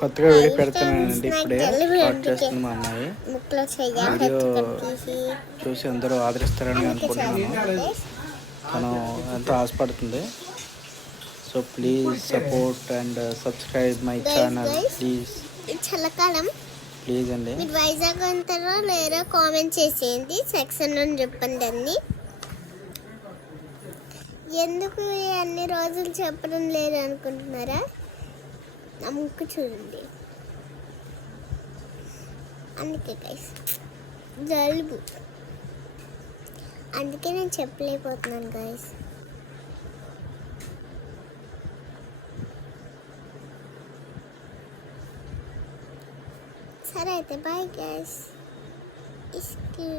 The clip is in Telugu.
కొత్తగా వీడియో పెడుతున్నానండి. ఇప్పుడే స్టార్ట్ చేస్తుంది మా అమ్మాయి. వీడియో చూసి అందరూ ఆదరిస్తారని అనుకుంటున్నాను. తను ఎంతో ఆశపడుతుంది. So please support and subscribe my channel please. చల్లకాలం ప్లీజ్ అండి. మీరు వైజాగ్ అంటారా లేరా కామెంట్ చేసేయండి సెక్షన్లో చెప్పండి అన్ని. ఎందుకు అన్ని రోజులు చెప్పడం లేదు అనుకుంటున్నారా? నా ముక్కు చూడండి. అందుకే గైస్ జలుబు, అందుకే నేను చెప్పలేకపోతున్నాను గైస్. సరే అయితే బాయ్ గైస్. ఇస్క్యూ